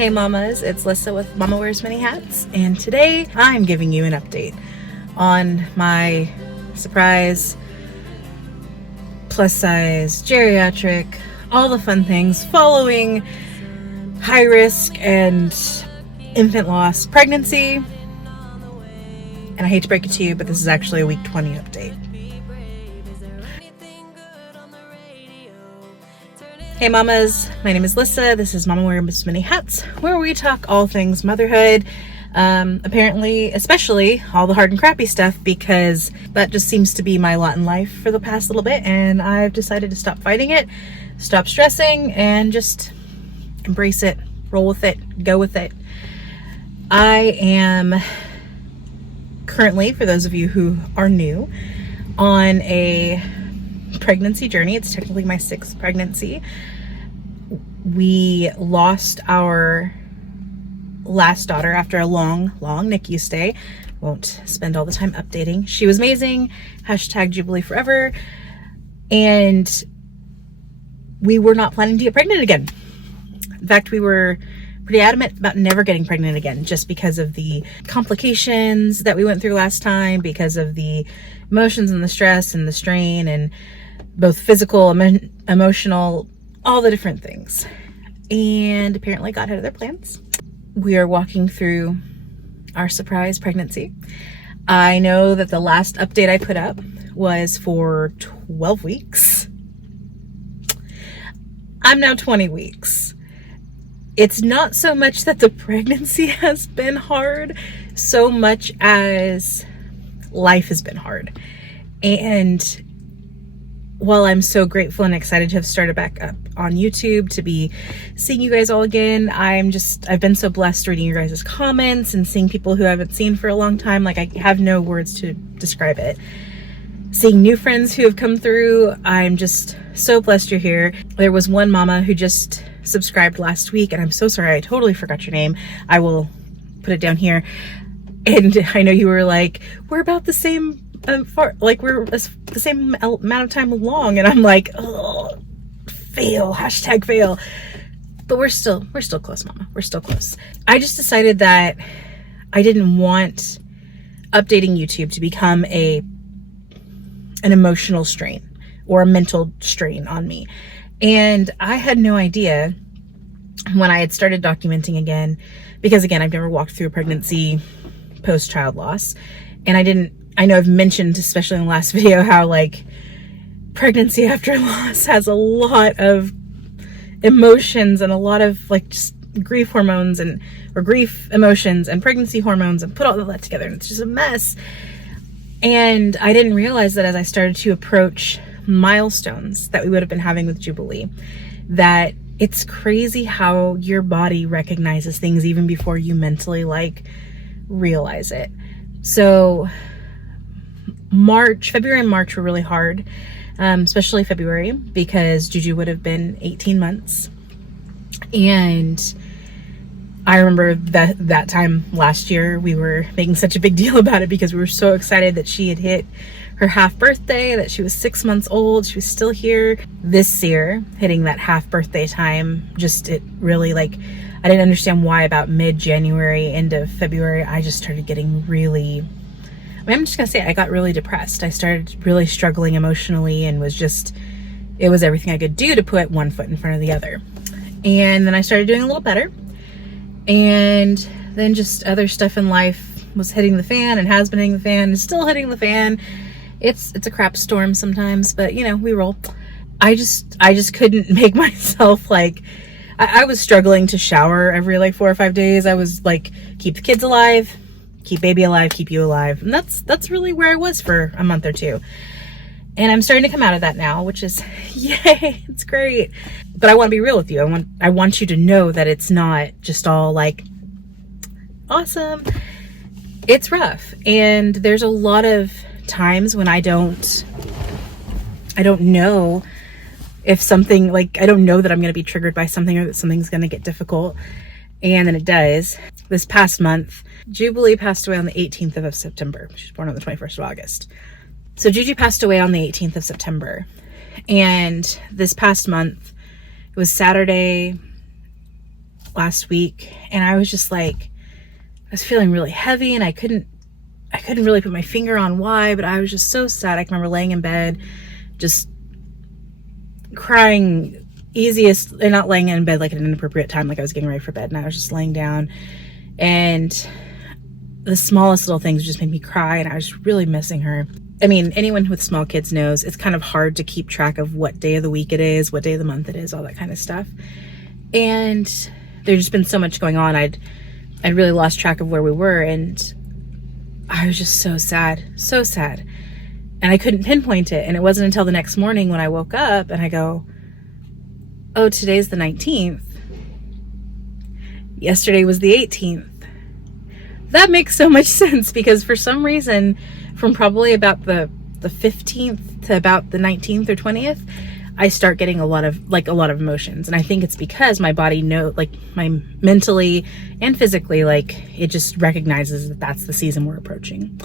Hey mamas, it's Lyssah with Mama Wears Many Hats, and today I'm giving you an update on my surprise, plus size, geriatric, all the fun things following high risk and infant loss pregnancy. And I hate to break it to you, but this is actually a week 20 update. Hey mamas, my name is Lyssah. This is Mama Wears Many Hats, where we talk all things motherhood. Apparently, especially all the hard and crappy stuff, because that just seems to be my lot in life for the past little bit, and I've decided to stop fighting it, stop stressing, and just embrace it, roll with it, go with it. I am currently, for those of you who are new, on a pregnancy journey. It's technically my 6th pregnancy. We lost our last daughter after a long NICU stay. Won't spend all the time updating. She was amazing. Hashtag Jubilee forever. And we were not planning to get pregnant again. In fact, we were pretty adamant about never getting pregnant again, just because of the complications that we went through last time, because of the emotions and the stress and the strain, and both physical, emotional, all the different things. And apparently God had other plans. We are walking through our surprise pregnancy. I know that the last update I put up was for 12 weeks. I'm now 20 weeks. It's not so much that the pregnancy has been hard, so much as life has been hard. And while I'm so grateful and excited to have started back up on YouTube, to be seeing you guys all again, I've been so blessed reading your guys' comments and seeing people who I haven't seen for a long time. Like, I have no words to describe it. Seeing new friends who have come through, I'm just so blessed you're here. There was one mama who just subscribed last week, and I'm so sorry, I totally forgot your name. I will put it down here. And I know you were like, we're about the same we're the same amount of time along, and I'm like, oh, fail, hashtag fail. But we're still close, mama. We're still close. I just decided that I didn't want updating YouTube to become an emotional strain or a mental strain on me. And I had no idea when I had started documenting again, because again, I've never walked through a pregnancy post-child loss, and I know I've mentioned, especially in the last video, how like pregnancy after loss has a lot of emotions and a lot of like just grief hormones or grief emotions and pregnancy hormones, and put all of that together, and it's just a mess. And I didn't realize that as I started to approach milestones that we would have been having with Jubilee, that it's crazy how your body recognizes things even before you mentally like realize it. So February and March were really hard, especially February, because Juju would have been 18 months. And I remember that time last year, we were making such a big deal about it because we were so excited that she had hit her half birthday, that she was 6 months old. She was still here. This year, hitting that half birthday time, it really, like, I didn't understand why about mid-January, end of February, I just started getting really, I'm just gonna say, I got really depressed. I started really struggling emotionally, and it was everything I could do to put one foot in front of the other. And then I started doing a little better. And then just other stuff in life was hitting the fan, and has been hitting the fan, and still hitting the fan. It's a crap storm sometimes, but you know, we roll. I just couldn't make myself like, I was struggling to shower every like 4 or 5 days. I was like, keep the kids alive, keep baby alive, keep you alive. And that's really where I was for a month or two. And I'm starting to come out of that now, which is, yay, it's great. But I want to be real with you. I want you to know that it's not just all like awesome. It's rough. And there's a lot of times when I don't know if something, like, I don't know that I'm going to be triggered by something, or that something's going to get difficult. And then it does. This past month, Jubilee passed away on the 18th of September. She was born on the 21st of August. So Juju passed away on the 18th of September. And this past month, it was Saturday, last week, and I was just like, I was feeling really heavy, and I couldn't really put my finger on why, but I was just so sad. I can remember laying in bed, just crying, and not laying in bed like at an inappropriate time, like I was getting ready for bed, and I was just laying down, and the smallest little things just made me cry, and I was really missing her. I mean, anyone with small kids knows it's kind of hard to keep track of what day of the week it is, what day of the month it is, all that kind of stuff. And there's just been so much going on. I'd really lost track of where we were, and I was just so sad, and I couldn't pinpoint it. And it wasn't until the next morning when I woke up and I go, oh, today's the 19th. Yesterday was the 18th. That makes so much sense, because for some reason, from probably about the 15th to about the 19th or 20th, I start getting a lot of emotions. And I think it's because my body my mentally and physically, it just recognizes that that's the season we're approaching.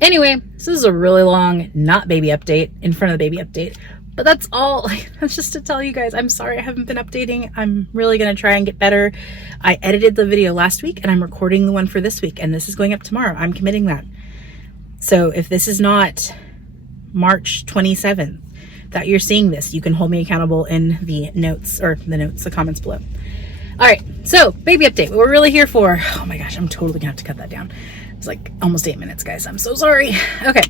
Anyway, this is a really long, not baby update in front of the baby update, but that's all. That's just to tell you guys, I'm sorry I haven't been updating. I'm really going to try and get better. I edited the video last week, and I'm recording the one for this week, and this is going up tomorrow. I'm committing that. So if this is not March 27th that you're seeing this, you can hold me accountable in the comments below. All right, so baby update, what we're really here for. Oh my gosh, I'm totally gonna have to cut that down. It's like almost 8 minutes, guys. I'm so sorry. Okay,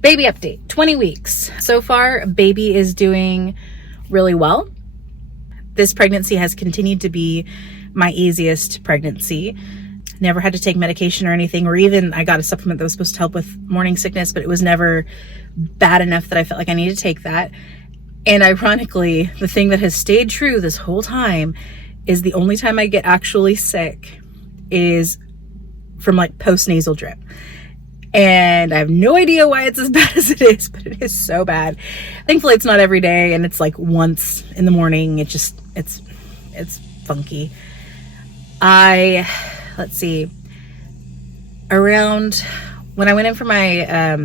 baby update, 20 weeks. So far, baby is doing really well. This pregnancy has continued to be my easiest pregnancy. Never had to take medication or anything, or even I got a supplement that was supposed to help with morning sickness, but it was never bad enough that I felt like I needed to take that. And ironically, the thing that has stayed true this whole time is the only time I get actually sick is from post-nasal drip. And I have no idea why it's as bad as it is, but it is so bad. Thankfully, it's not every day, and it's once in the morning. It's funky. Let's see, around when I went in for my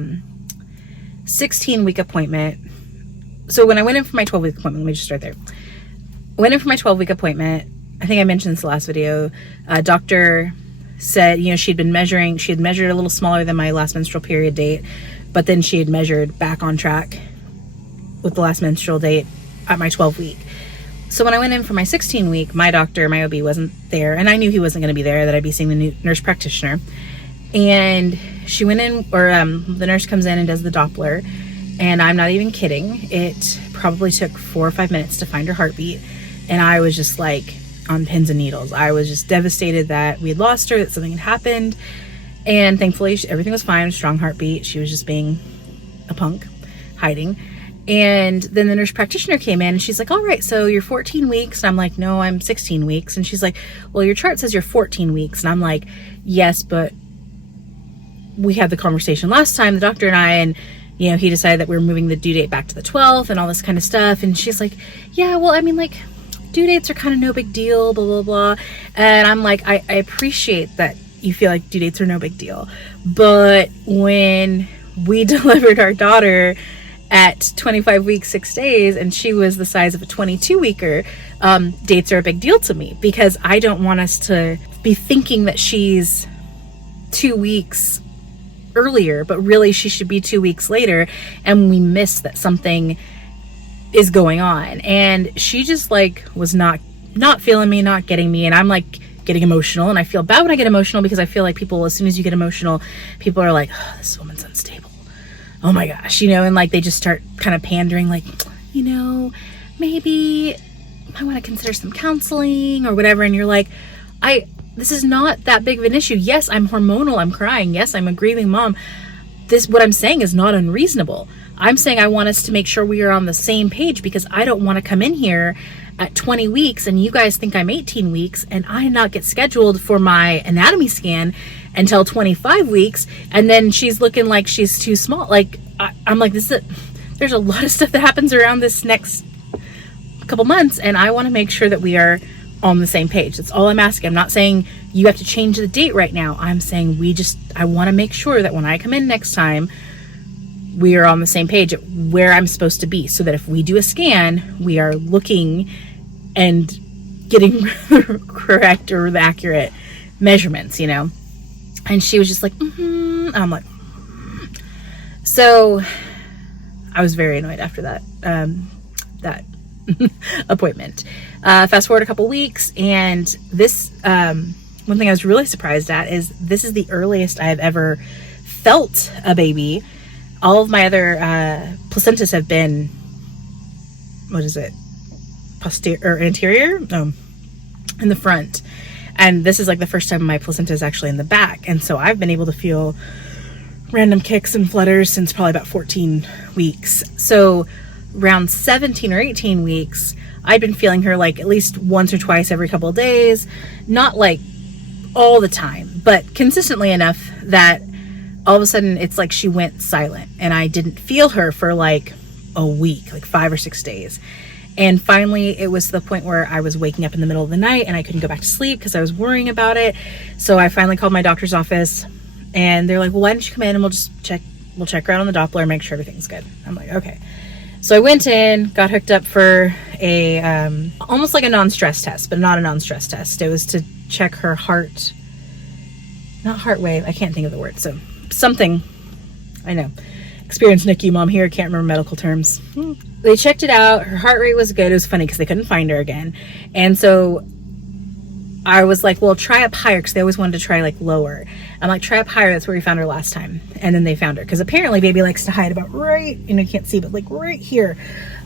16-week appointment. So when I went in for my 12-week appointment, let me just start there. I went in for my 12-week appointment. I think I mentioned this last video. Doctor said, she had measured a little smaller than my last menstrual period date, but then she had measured back on track with the last menstrual date at my 12-week. So when I went in for my 16-week, my doctor, my OB, wasn't there, and I knew he wasn't going to be there, that I'd be seeing the new nurse practitioner. And she went in, the nurse comes in and does the Doppler, and I'm not even kidding. It probably took 4 or 5 minutes to find her heartbeat, and I was just on pins and needles. I was just devastated that we had lost her, that something had happened, and thankfully everything was fine, strong heartbeat. She was just being a punk, hiding. And then the nurse practitioner came in, and she's like, all right, so you're 14 weeks. And I'm like, no, I'm 16 weeks. And she's like, well, your chart says you're 14 weeks. And I'm like, yes, but we had the conversation last time, the doctor and I, and, he decided that we were moving the due date back to the 12th and all this kind of stuff. And she's like, yeah, well, I mean, due dates are kind of no big deal, blah, blah, blah. And I'm like, I appreciate that you feel like due dates are no big deal. But when we delivered our daughter at 25 weeks, 6 days, and she was the size of a 22-weeker, dates are a big deal to me, because I don't want us to be thinking that she's 2 weeks earlier, but really she should be 2 weeks later, and we miss that something is going on. And she just was not feeling me, not getting me, and I'm getting emotional, and I feel bad when I get emotional, because I feel like people, as soon as you get emotional, people are like, oh, this woman's unstable. Oh my gosh, and they just start kind of pandering, maybe I want to consider some counseling or whatever. And you're like, this is not that big of an issue. Yes, I'm hormonal, I'm crying. Yes, I'm a grieving mom. What I'm saying is not unreasonable. I'm saying I want us to make sure we are on the same page, because I don't want to come in here at 20 weeks and you guys think I'm 18 weeks and I not get scheduled for my anatomy scan until 25 weeks, and then she's looking like she's too small. I'm like, there's a lot of stuff that happens around this next couple months, and I want to make sure that we are on the same page. That's all I'm asking. I'm not saying you have to change the date right now. I'm saying I want to make sure that when I come in next time, we are on the same page at where I'm supposed to be, so that if we do a scan, we are looking and getting the correct or the accurate measurements, you know. And she was just like, I'm like, So I was very annoyed after that that appointment. Fast forward a couple weeks, and this one thing I was really surprised at is this is the earliest I've ever felt a baby. All of my other placentas have been, what is it, posterior or anterior? No, in the front. And this is like the first time my placenta is actually in the back. And so I've been able to feel random kicks and flutters since probably about 14 weeks. So around 17 or 18 weeks, I'd been feeling her like at least once or twice every couple of days. Not like all the time, but consistently enough that all of a sudden it's like she went silent and I didn't feel her for like a week, like 5 or 6 days. And finally, it was to the point where I was waking up in the middle of the night and I couldn't go back to sleep because I was worrying about it. So I finally called my doctor's office and they're like, well, why don't you come in and we'll check her out on the Doppler and make sure everything's good. I'm like, okay. So I went in, got hooked up for a, almost like a non-stress test, but not a non-stress test. It was to check her heart, not heart wave. I can't think of the word. So something, I know. Experienced NICU mom here, can't remember medical terms. They checked it out. Her heart rate was good. It was funny because they couldn't find her again. And so I was like, well, try up higher, because they always wanted to try like lower. I'm like, try up higher. That's where we found her last time. And then they found her, because apparently baby likes to hide about right, you know, you can't see, but like right here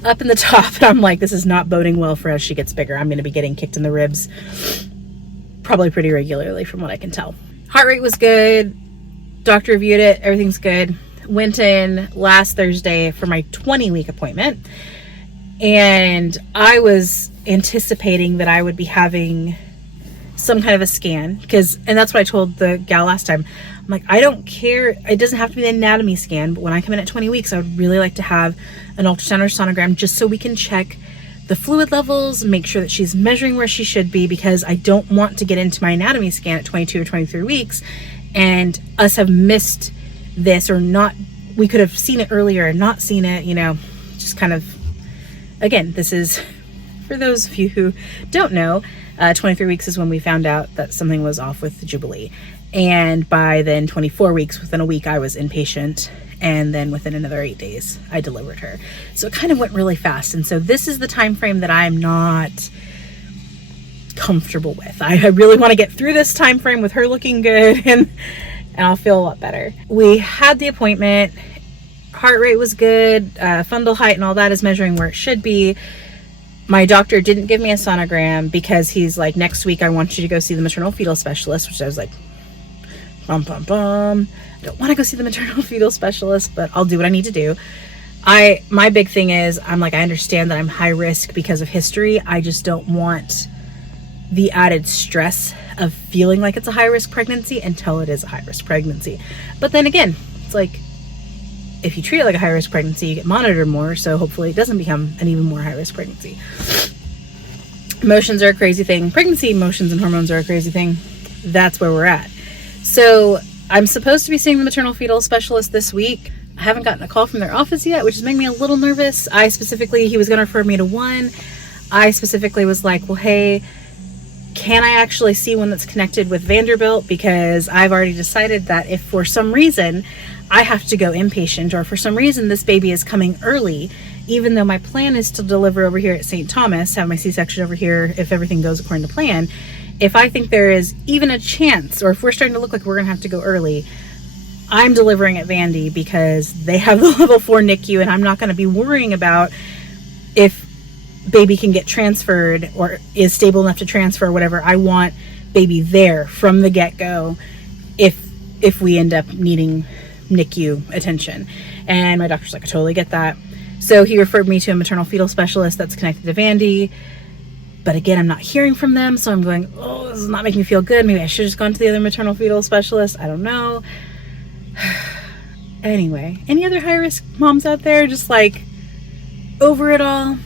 up in the top. And I'm like, this is not boding well for as she gets bigger. I'm going to be getting kicked in the ribs probably pretty regularly from what I can tell. Heart rate was good. Doctor reviewed it. Everything's good. Went in last Thursday for my 20-week appointment, and I was anticipating that I would be having some kind of a scan, and that's what I told the gal last time. I'm like, I don't care, it doesn't have to be an anatomy scan, but when I come in at 20 weeks I would really like to have an ultrasound or sonogram just so we can check the fluid levels, make sure that she's measuring where she should be, because I don't want to get into my anatomy scan at 22 or 23 weeks and us have missed this, or not, we could have seen it earlier and not seen it, you know, just kind of, again, this is for those of you who don't know, 23 weeks is when we found out that something was off with the Jubilee. And by then 24 weeks, within a week, I was inpatient. And then within another 8 days, I delivered her. So it kind of went really fast. And so this is the time frame that I'm not comfortable with. I really want to get through this time frame with her looking good, and I'll feel a lot better. We had the appointment. Heart rate was good. Fundal height and all that is measuring where it should be. My doctor didn't give me a sonogram because he's like, next week I want you to go see the maternal fetal specialist, which I was like, I don't want to go see the maternal fetal specialist, but I'll do what I need to do. My big thing is, I'm like, I understand that I'm high risk because of history. I just don't want the added stress of feeling like it's a high risk pregnancy until it is a high risk pregnancy. But then again, it's like, if you treat it like a high risk pregnancy, you get monitored more. So hopefully it doesn't become an even more high risk pregnancy. Emotions are a crazy thing. Pregnancy emotions and hormones are a crazy thing. That's where we're at. So I'm supposed to be seeing the maternal fetal specialist this week. I haven't gotten a call from their office yet, which is making me a little nervous. He was going to refer me to one. I specifically was like, well, hey, can I actually see one that's connected with Vanderbilt? Because I've already decided that if for some reason I have to go inpatient, or for some reason this baby is coming early, even though my plan is to deliver over here at St. Thomas, have my C-section over here if everything goes according to plan, if I think there is even a chance, or if we're starting to look like we're going to have to go early, I'm delivering at Vandy, because they have the level 4 NICU, and I'm not going to be worrying about if baby can get transferred or is stable enough to transfer or whatever. I want baby there from the get-go if we end up needing NICU attention. And my doctor's like, I totally get that. So he referred me to a maternal fetal specialist that's connected to Vandy. But again, I'm not hearing from them, so I'm going, oh, this is not making me feel good. Maybe I should have just gone to the other maternal fetal specialist. I don't know. Anyway, any other high-risk moms out there just like over it all?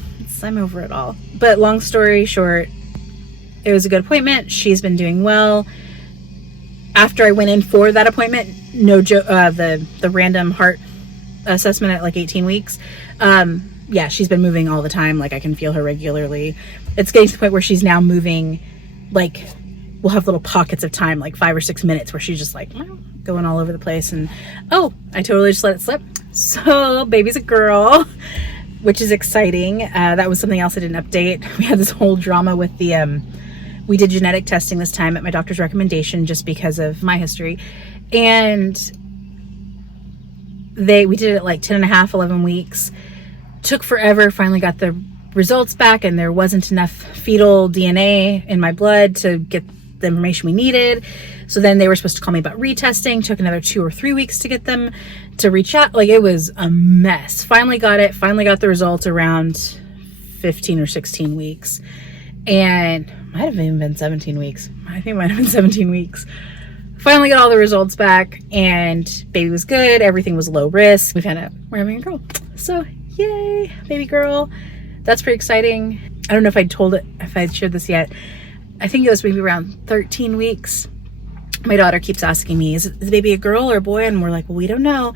I'm over it all. But long story short, it was a good appointment. She's been doing well. After I went in for that appointment, no joke, the random heart assessment at like 18 weeks, yeah, she's been moving all the time. Like, I can feel her regularly. it's getting to the point where she's now moving, like, we'll have little pockets of time, like 5 or 6 minutes, where she's just like going all over the place. And oh, I totally just let it slip. So baby's a girl, which is exciting. That was something else I didn't update. We had this whole drama with the, we did genetic testing this time at my doctor's recommendation, just because of my history. And we did it at like 10 and a half, 11 weeks. Took forever, finally got the results back, and there wasn't enough fetal DNA in my blood to get the information we needed. So then they were supposed to call me about retesting. Took another 2 or 3 weeks to get them to reach out. Like, it was a mess. Finally got it. Finally got the results around 15 or 16 weeks. And might have even been 17 weeks. I think it might have been 17 weeks. Finally got all the results back, and baby was good. Everything was low risk. We found out we're having a girl. So yay, baby girl. That's pretty exciting. I don't know if I'd shared this yet. I think it was maybe around 13 weeks. My daughter keeps asking me, is the baby a girl or a boy? And we're like, well, we don't know.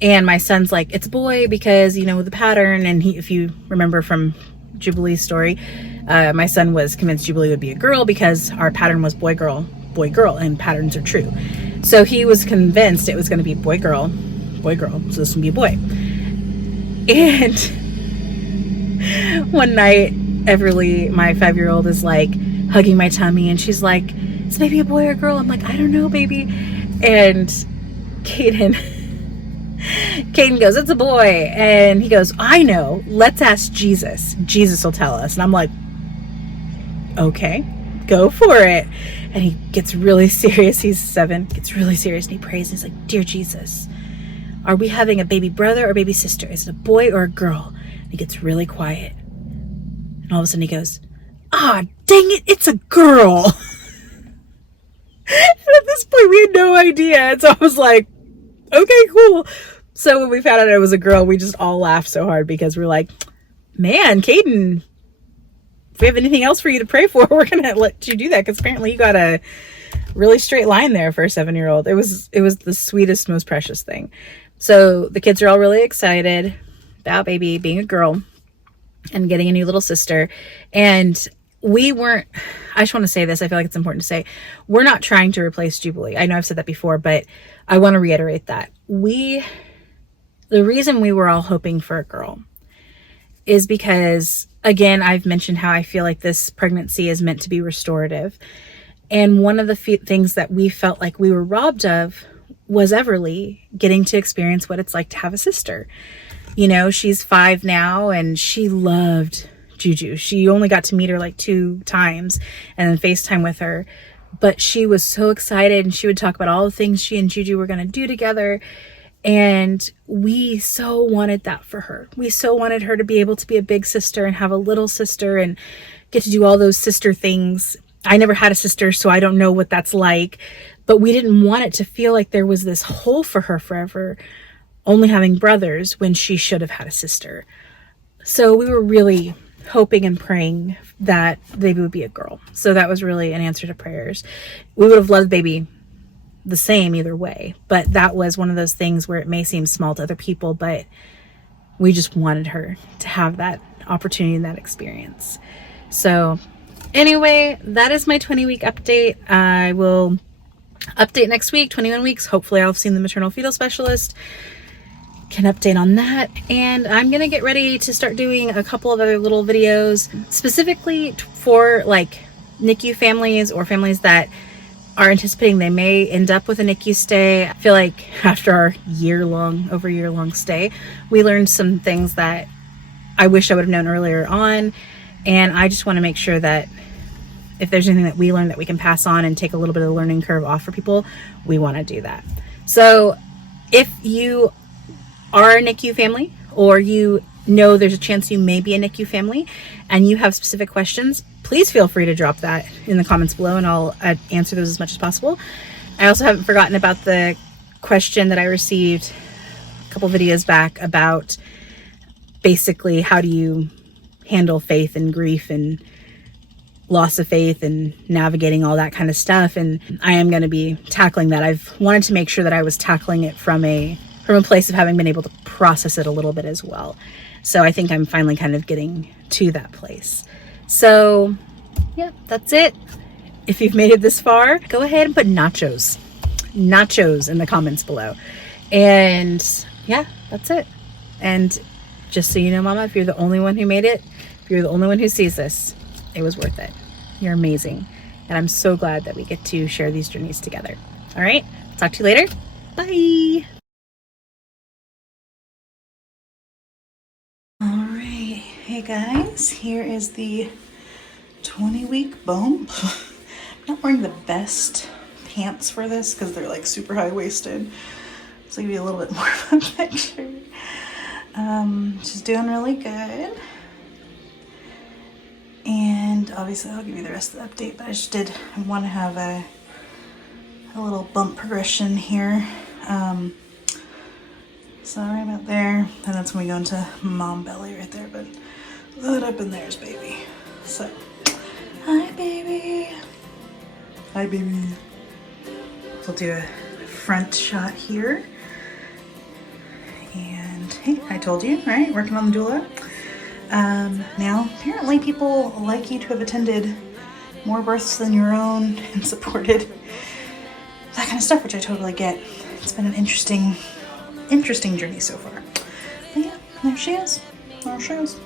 And my son's like, it's a boy because, you know, the pattern. And if you remember from Jubilee's story, my son was convinced Jubilee would be a girl because our pattern was boy, girl, and patterns are true. So he was convinced it was going to be boy, girl, so this would be a boy. And one night, Everly, my 5-year-old, is like hugging my tummy, and she's like, is baby a boy or a girl? I'm like, I don't know, baby. And Caden goes, it's a boy. And he goes, I know, let's ask Jesus. Jesus will tell us. And I'm like, okay, go for it. And he gets really serious. He's 7, gets really serious, and he prays. And he's like, dear Jesus, are we having a baby brother or baby sister? Is it a boy or a girl? And he gets really quiet. And all of a sudden he goes, ah, dang it, it's a girl. And at this point we had no idea. And so I was like, okay, cool. So when we found out it was a girl, we just all laughed so hard, because we're like, man, Caden, if we have anything else for you to pray for, we're gonna let you do that, because apparently you got a really straight line there for a 7-year-old. It was the sweetest, most precious thing. So the kids are all really excited about baby being a girl and getting a new little sister. And we weren't, I just want to say this, I feel like it's important to say, we're not trying to replace Jubilee. I know I've said that before, but I want to reiterate that. The reason we were all hoping for a girl is because, again, I've mentioned how I feel like this pregnancy is meant to be restorative. And one of the things that we felt like we were robbed of was Everly getting to experience what it's like to have a sister. You know, she's 5 now, and she loved Juju. She only got to meet her like 2 times and then FaceTime with her. But she was so excited, and she would talk about all the things she and Juju were going to do together. And we so wanted that for her. We so wanted her to be able to be a big sister and have a little sister and get to do all those sister things. I never had a sister, so I don't know what that's like. But we didn't want it to feel like there was this hole for her forever, only having brothers when she should have had a sister. So we were really hoping and praying that the baby would be a girl. So that was really an answer to prayers. We would have loved baby the same either way, but that was one of those things where it may seem small to other people, but we just wanted her to have that opportunity and that experience. So anyway, that is my 20-week update. I will update next week, 21 weeks. Hopefully I'll have seen the maternal fetal specialist, can update on that. And I'm going to get ready to start doing a couple of other little videos specifically for like NICU families or families that are anticipating they may end up with a NICU stay. I feel like after our over year long stay, we learned some things that I wish I would have known earlier on. And I just want to make sure that if there's anything that we learned that we can pass on and take a little bit of the learning curve off for people, we want to do that. So if you are a NICU family, or you know there's a chance you may be a NICU family and you have specific questions, please feel free to drop that in the comments below, and I'll answer those as much as possible. I also haven't forgotten about the question that I received a couple videos back about basically how do you handle faith and grief and loss of faith and navigating all that kind of stuff. And I am going to be tackling that. I've wanted to make sure that I was tackling it from a place of having been able to process it a little bit as well. So I think I'm finally kind of getting to that place. So yeah, that's it. If you've made it this far, go ahead and put nachos in the comments below. And yeah, that's it. And just so you know, Mama, if you're the only one who made it, if you're the only one who sees this, it was worth it. You're amazing. And I'm so glad that we get to share these journeys together. All right, talk to you later. Bye. All right, hey guys, here is the 20-week bump. I'm not wearing the best pants for this because they're like super high-waisted. So I'll give you a little bit more of a picture. She's doing really good. And obviously I'll give you the rest of the update, but I just did want to have a little bump progression here. So right about there, and that's when we go into mom belly right there, but that up in there's baby. So, hi baby. Hi baby. We'll do a front shot here. And hey, I told you, right? Working on the doula. Now, apparently people like you to have attended more births than your own and supported that kind of stuff, which I totally get. It's been an interesting journey so far. But yeah, there she is. There she is.